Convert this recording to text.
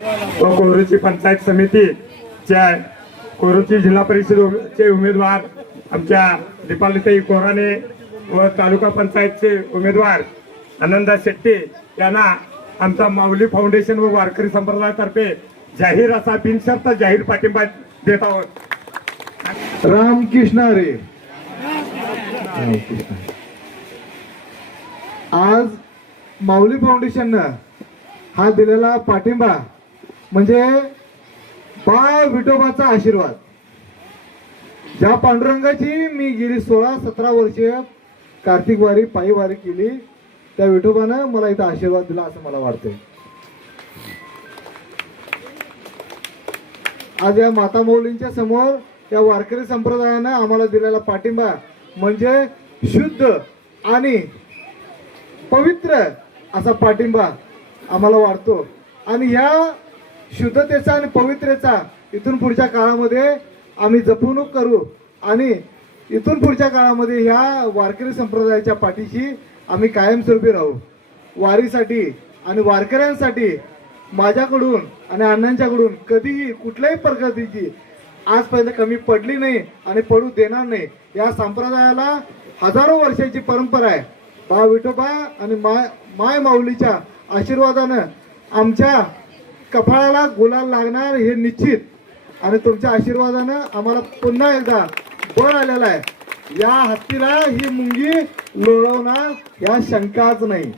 व कोरोची पंचायत समितीच्या कोरोची जिल्हा परिषदेचे उमेदवार आमच्या दीपालीताई कोराणे व तालुका पंचायतचे उमेदवार आनंदा शेट्टी यांना आमचा माऊली फाउंडेशन व वारकरी संप्रदायातर्फे जाहीर असा बिनशर्त जाहीर पाठिंबा देत आहोत। रामकृष्ण हरी। आज माऊली फाउंडेशननं हा दिलेला पाठिंबा म्हणजे बाळ विठोबाचा आशीर्वाद। ज्या पांडुरंगाची मी गेली 16-17 वर्षे कार्तिक वारी पायी वारी केली त्या विठोबानं मला इथं आशीर्वाद दिला असं मला वाटतंय। आज या माता माऊलींच्या समोर या वारकरी संप्रदायानं आम्हाला दिलेला पाठिंबा म्हणजे शुद्ध आणि पवित्र असा पाठिंबा आम्हाला वाटतो। आणि या शुद्धतेचा आणि पवित्रतेचा इथून पुढच्या काळामध्ये आम्ही जपणूक करू आणि इथून पुढच्या काळामध्ये ह्या वारकरी संप्रदायाच्या पाठीशी आम्ही कायमस्वरूपी राहू। वारीसाठी आणि वारकऱ्यांसाठी माझ्याकडून आणि अण्णांच्याकडून कधीही कुठल्याही प्रकारची आजपर्यंत कमी पडली नाही आणि पडू देणार नाही। या संप्रदायाला हजारो वर्षाची परंपरा आहे। बा विठोबा आणि माय माऊलीच्या आशीर्वादानं आमच्या कपाळाला गुलाल लागणार हे निश्चित आणि तुमच्या आशीर्वादानं आम्हाला पुन्हा एकदा बळ आलेला आहे। या हत्तीला ही मुंगी लोळवणार या शंकाच नाही।